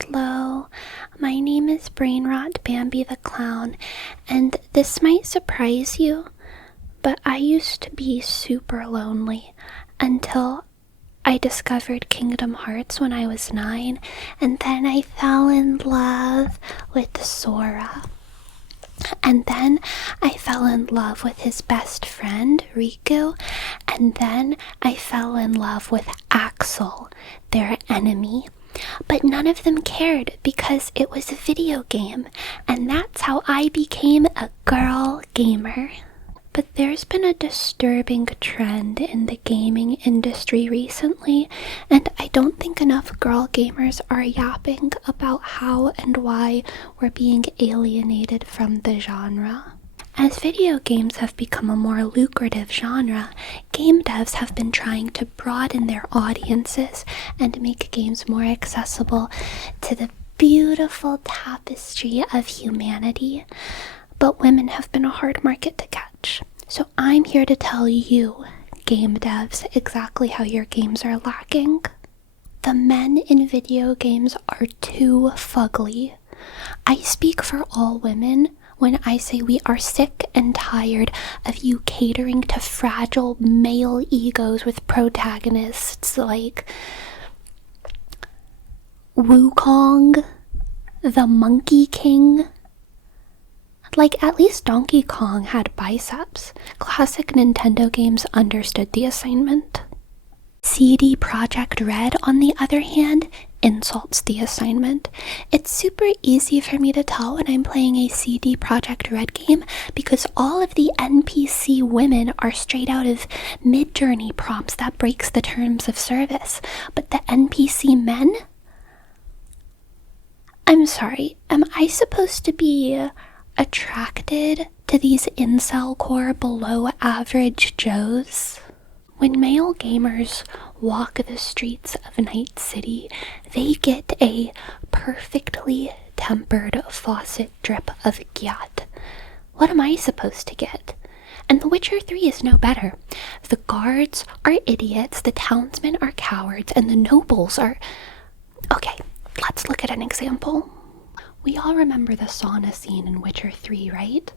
Hello, my name is Brainrot Bambi the Clown, and this might surprise you, but I used to be super lonely until I discovered Kingdom Hearts when I was 9, and then I fell in love with Sora. And then I fell in love with his best friend, Riku, and then I fell in love with Axel, their enemy. But none of them cared because it was a video game, and that's how I became a girl gamer. But there's been a disturbing trend in the gaming industry recently, and I don't think enough girl gamers are yapping about how and why we're being alienated from the genre. As video games have become a more lucrative genre, game devs have been trying to broaden their audiences and make games more accessible to the beautiful tapestry of humanity. But women have been a hard market to catch. So I'm here to tell you, game devs, exactly how your games are lacking. The men in video games are too fugly. I speak for all women when I say we are sick and tired of you catering to fragile male egos with protagonists like Wukong, the Monkey King. Like, at least Donkey Kong had biceps. Classic Nintendo games understood the assignment. CD Projekt Red, on the other hand, insults the assignment. It's super easy for me to tell when I'm playing a CD Projekt Red game because all of the NPC women are straight out of Mid-Journey prompts that breaks the terms of service. But the NPC men? I'm sorry, am I supposed to be attracted to these incel-core below-average Joes? When male gamers walk the streets of Night City, they get a perfectly tempered faucet drip of gyat. What am I supposed to get? And The Witcher 3 is no better. The guards are idiots, the townsmen are cowards, and the nobles are... Okay, let's look at an example. We all remember the sauna scene in Witcher 3, right?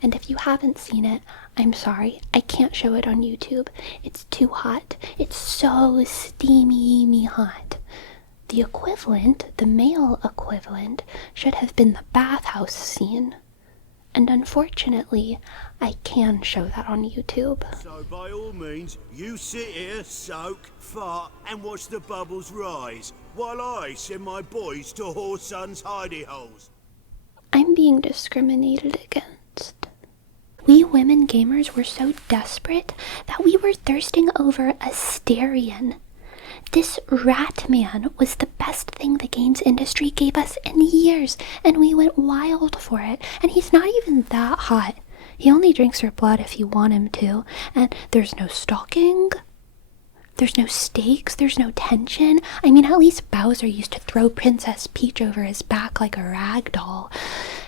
And if you haven't seen it, I'm sorry, I can't show it on YouTube. It's too hot. It's so steamy hot. The equivalent, the male equivalent, should have been the bathhouse scene. And unfortunately, I can show that on YouTube. So by all means, you sit here, soak, fart, and watch the bubbles rise, while I send my boys to Whoreson's hidey holes. I'm being discriminated against. We women gamers were so desperate that we were thirsting over a Starion. This rat man was the best thing the games industry gave us in years, and we went wild for it. And he's not even that hot. He only drinks your blood if you want him to, and there's no stalking, there's no stakes, there's no tension. I mean, at least Bowser used to throw Princess Peach over his back like a rag doll.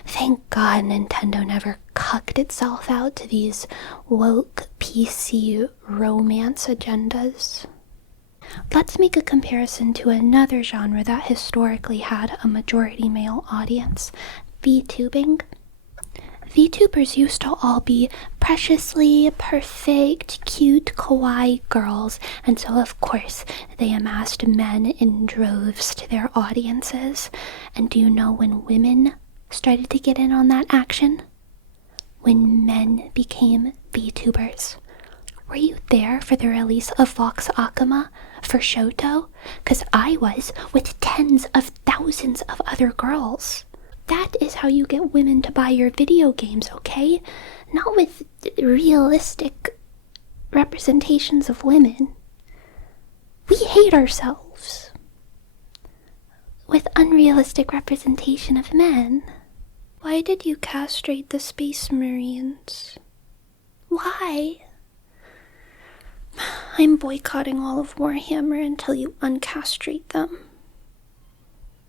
Thank God Nintendo never cucked itself out to these woke PC romance agendas. Let's make a comparison to another genre that historically had a majority male audience, Vtubing. VTubers used to all be preciously perfect, cute, kawaii girls, and so of course they amassed men in droves to their audiences. And do you know when women started to get in on that action? When men became VTubers. Were you there for the release of Vox Akuma for Shoto? 'Cause I was, with tens of thousands of other girls. That is how you get women to buy your video games, okay? Not with realistic representations of women. We hate ourselves. With unrealistic representation of men. Why did you castrate the Space Marines? Why? I'm boycotting all of Warhammer until you uncastrate them.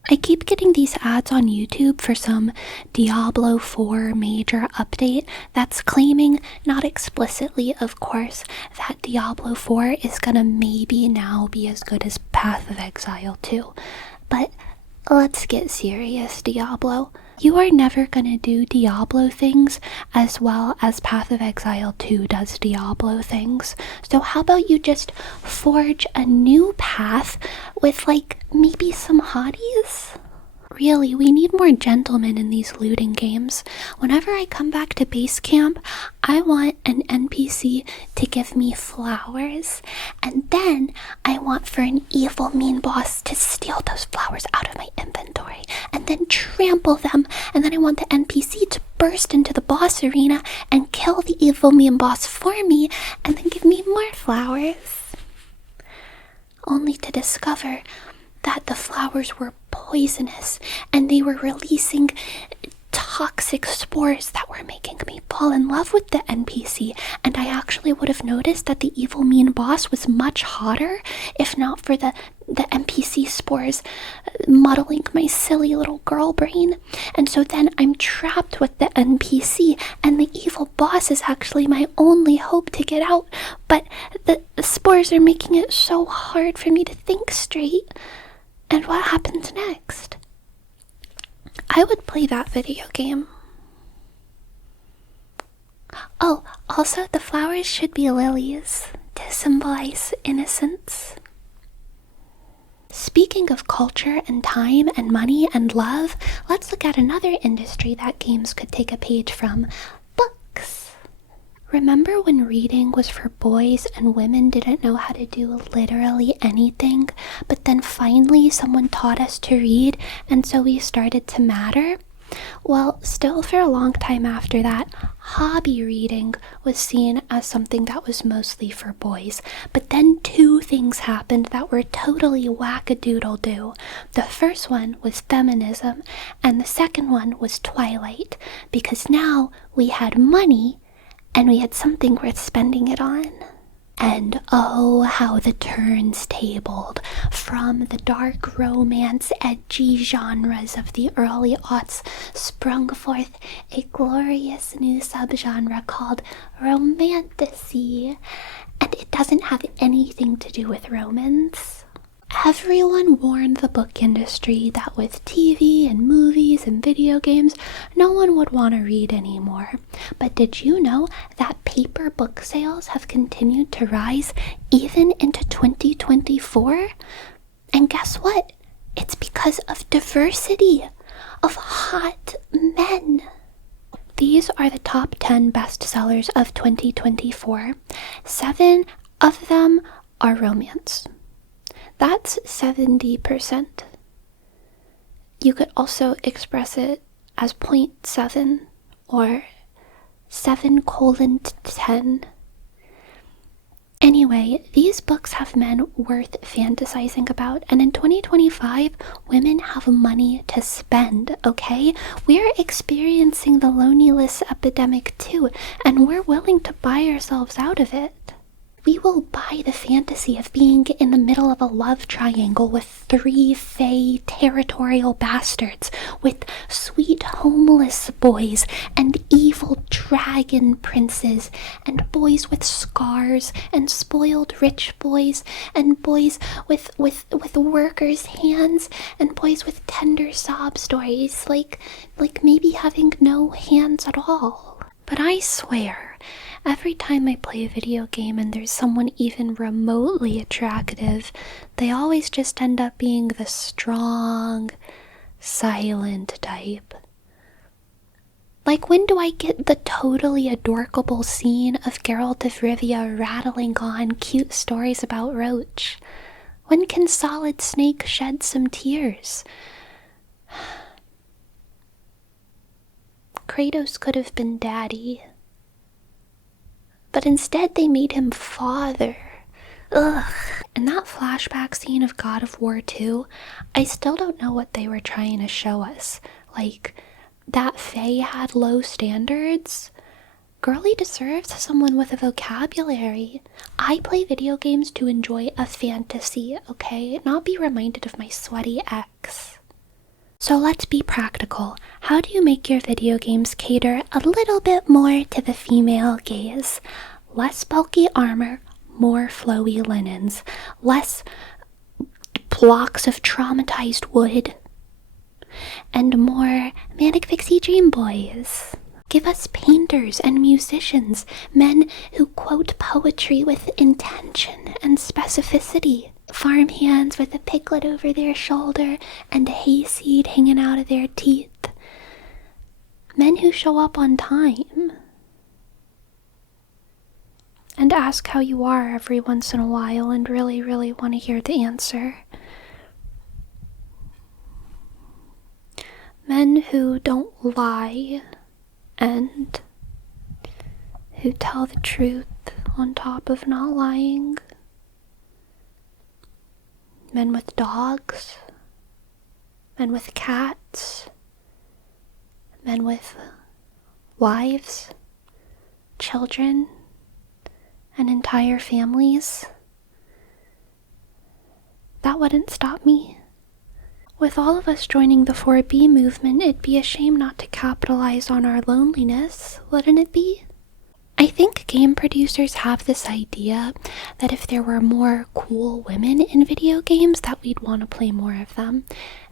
I keep getting these ads on YouTube for some Diablo 4 major update that's claiming, not explicitly of course, that Diablo 4 is gonna maybe now be as good as Path of Exile 2. But Let's get serious, Diablo. You are never gonna do Diablo things as well as Path of Exile 2 does Diablo things. So how about you just forge a new path with, like, maybe some hotties? Really, we need more gentlemen in these looting games. Whenever I come back to base camp, I want an NPC to give me flowers. And then I want for an evil mean boss to steal those flowers out of my inventory and then trample them. And then I want the NPC to burst into the boss arena and kill the evil mean boss for me and then give me more flowers. Only to discover that the flowers were poisonous and they were releasing toxic spores that were making me fall in love with the NPC, and I actually would have noticed that the evil mean boss was much hotter if not for the NPC spores muddling my silly little girl brain. And so then I'm trapped with the NPC and the evil boss is actually my only hope to get out, but the spores are making it so hard for me to think straight. And what happens next? I would play that video game. Oh, also the flowers should be lilies to symbolize innocence. Speaking of culture and time and money and love, let's look at another industry that games could take a page from: books. Remember when reading was for boys and women didn't know how to do literally anything, but then finally someone taught us to read and so we started to matter? Well, still for a long time after that, hobby reading was seen as something that was mostly for boys. But then two things happened that were totally whack-a-doodle-doo. The first one was feminism, and the second one was Twilight, because now we had money and we had something worth spending it on. And oh, how the turns tabled. From the dark romance, edgy genres of the early aughts sprung forth a glorious new subgenre called romantasy. And it doesn't have anything to do with romance. Everyone warned the book industry that with TV and movies and video games, no one would want to read anymore. But did you know that paper book sales have continued to rise even into 2024? And guess what? It's because of diversity, of hot men. These are the top 10 bestsellers of 2024. 7 of them are romance. That's 70%. You could also express it as 0.7 or 7:10. Anyway, these books have men worth fantasizing about, and in 2025, women have money to spend, okay? We're experiencing the loneliness epidemic too, and we're willing to buy ourselves out of it. We will buy the fantasy of being in the middle of a love triangle with 3 fey territorial bastards, with sweet homeless boys and evil dragon princes, and boys with scars, and spoiled rich boys, and boys with workers' hands, and boys with tender sob stories, like maybe having no hands at all. But I swear, every time I play a video game and there's someone even remotely attractive, they always just end up being the strong, silent type. Like, when do I get the totally adorable scene of Geralt of Rivia rattling on cute stories about Roach? When can Solid Snake shed some tears? Kratos could have been daddy, but instead they made him father. Ugh. And that flashback scene of God of War 2, I still don't know what they were trying to show us. Like, that Faye had low standards? Girlie deserves someone with a vocabulary. I play video games to enjoy a fantasy, okay? Not be reminded of my sweaty ex. So let's be practical. How do you make your video games cater a little bit more to the female gaze? Less bulky armor, more flowy linens, less blocks of traumatized wood, and more Manic Pixie Dream Boys. Give us painters and musicians, men who quote poetry with intention and specificity. Farmhands with a piglet over their shoulder and a hayseed hanging out of their teeth. Men who show up on time and ask how you are every once in a while and really, really want to hear the answer. Men who don't lie and who tell the truth on top of not lying. Men with dogs, men with cats, men with wives, children, and entire families. That wouldn't stop me. With all of us joining the 4B movement, it'd be a shame not to capitalize on our loneliness, wouldn't it be? I think game producers have this idea that if there were more cool women in video games, that we'd want to play more of them.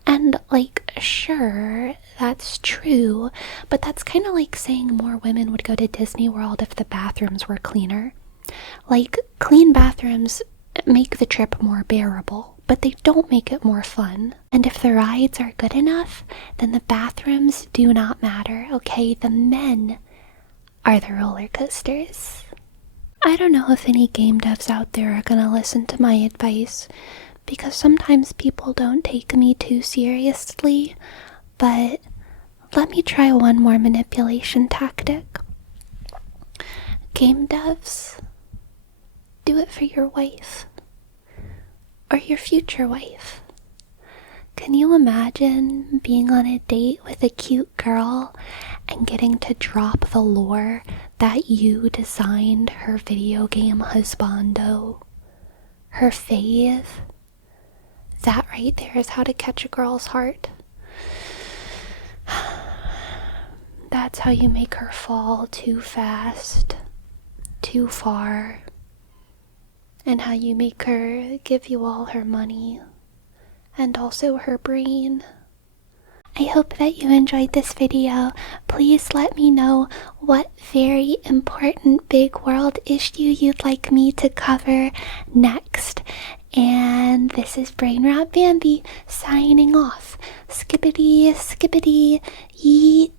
And, sure, that's true, but that's kind of like saying more women would go to Disney World if the bathrooms were cleaner. Clean bathrooms make the trip more bearable, but they don't make it more fun. And if the rides are good enough, then the bathrooms do not matter, okay? The men are the roller coasters. I don't know if any game devs out there are gonna listen to my advice, because sometimes people don't take me too seriously, but let me try one more manipulation tactic. Game devs, do it for your wife, or your future wife. Can you imagine being on a date with a cute girl and getting to drop the lore that you designed her video game husbando, her fave? That right there is how to catch a girl's heart. That's how you make her fall too fast, too far, and how you make her give you all her money and also her brain. I hope that you enjoyed this video. Please let me know what very important big world issue you'd like me to cover next. And this is Brain Rat Bambi signing off. Skippity, skippity, yeet.